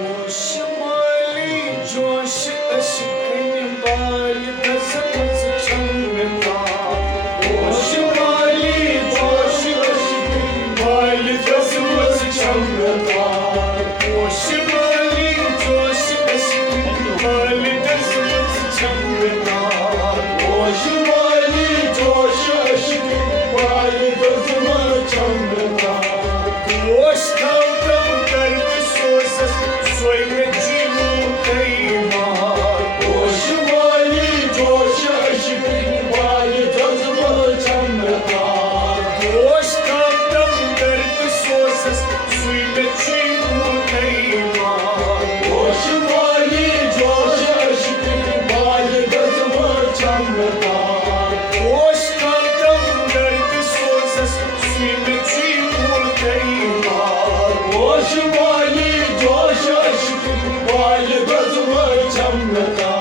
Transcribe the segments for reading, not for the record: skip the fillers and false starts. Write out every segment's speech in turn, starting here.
وشمالي جوش أشكن بالي بسمت شمتا وشمالي جوش أشكن بالي بسمت شمتا وشمالي جوش أشكن بالي بسمت شمتا وشمالي جوش أشكن بالي Basmat شمتا واشتاقم درب sauce soy mecinu kıymat وشمالي جوش أشكن بالي Basmat شمتا واشتاقم درب sauce soy mecinu kıymat وشمالي جوش أشكن بالي Basmat شمتا واشتاقم درب sauce soy mecinu kıymat وشمالي جوش أشكن بالي بسمت شمتا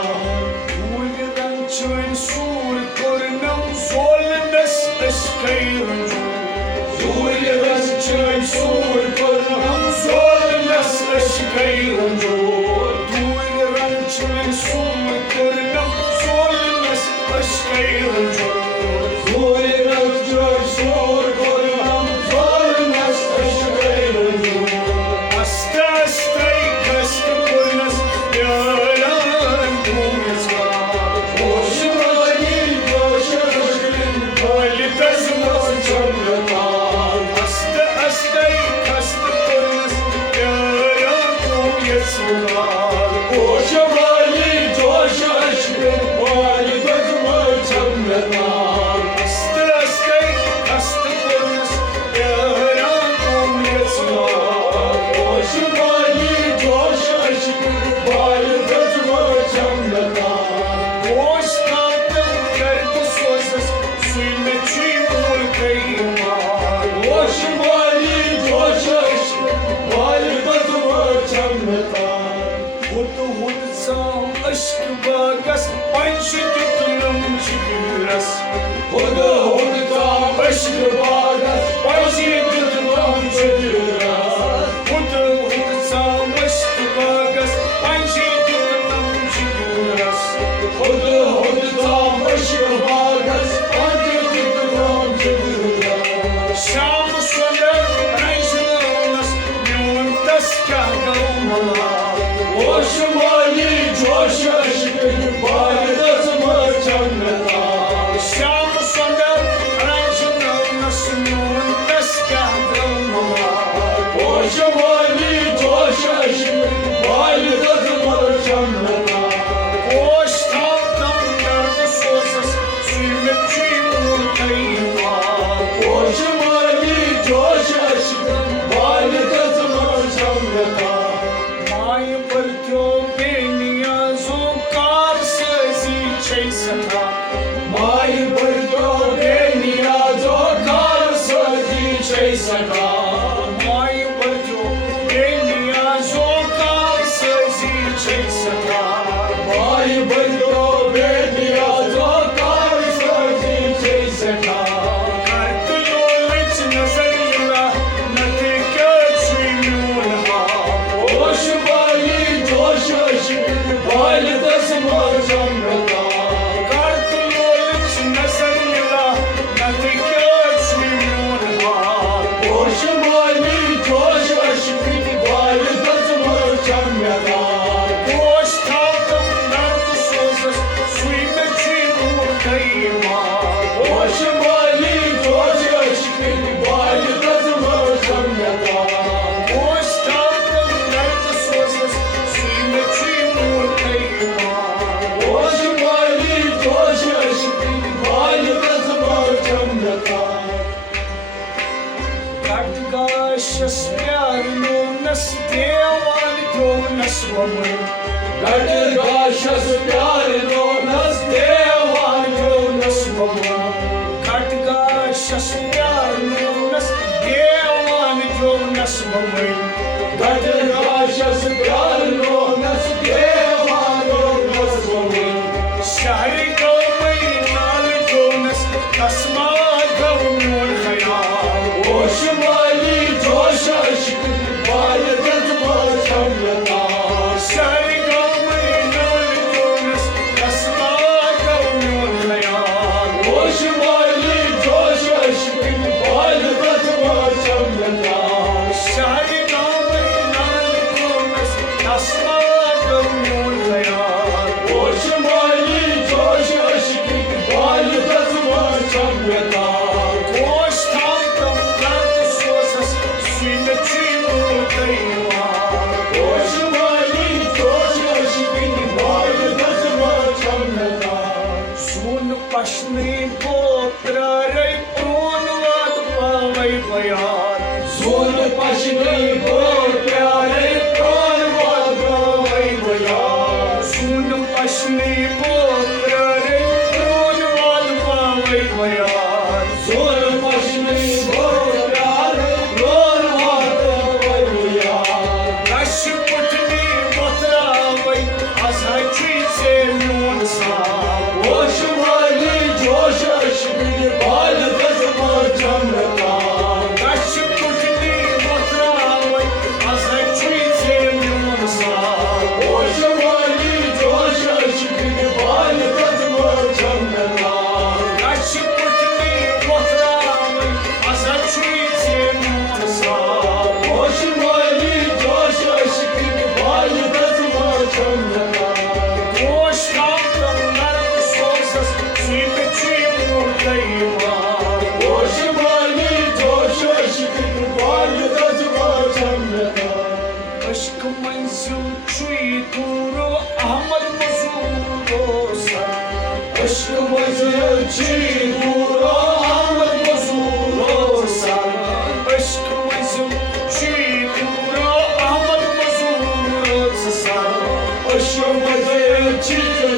ويران چون سور كرنم زول نس اشكيرن ويران چون سور كرنم زول نس اشكيرن ويران چون سور كرنم زول نس اشكيرن ويران چون سور كرنم زول نس اشكيرن وشمالي جوش أشكن بالي بسمت شمتا الشام صدر رجل مسنون تسكع دوما وشمالي جوش أشكن بالي بسمت شمتا واشتاقم درب سوسس سيمت جيمون قيمة وشمالي جوش أشكن بالي بسمت شمتا ماي بركو بنيازو كار سزي چيستا ماي بركو بنيازو كار سزي چيستا ماي بركو بنيازو كار سزي چيستا ماي بركو بنيازو كار سزي چيستا كارتلو لچ نظريلا نتكچ وينولها وشمالي جوش أشكن بالي بسمت شمتا كارتلو لچ نظريلا نتكچ وينولها وشمالي جوش أشكن بالي Basmat شمتا واشتاقم درب sauce soy mecinu kıymat وشمالي جوش أشكن بالي Basmat شمتا واشتاقم درب sauce soy mecinu kıymat وشمالي جوش أشكن بالي Basmat شمتا Gadgašas pjārnu nas dievāni to nasvamai Gadgašas pjārnu nas dievāni to nasvamai Gadgašas pjārnu nas dievāni to nasvamai Gadgašas pjārnu nas dievāni to nasvamai Shahri gavai naal to nas kasma gavun khayal وشمالي جوش أشكن بالي Basmat شمتا Şuituru Ahmet Mazurosar Aşkımızın çiğduru Ahmet Mazurosar Aşkımızın çiğduru Ahmet Mazurosar Aşkımızın çiğduru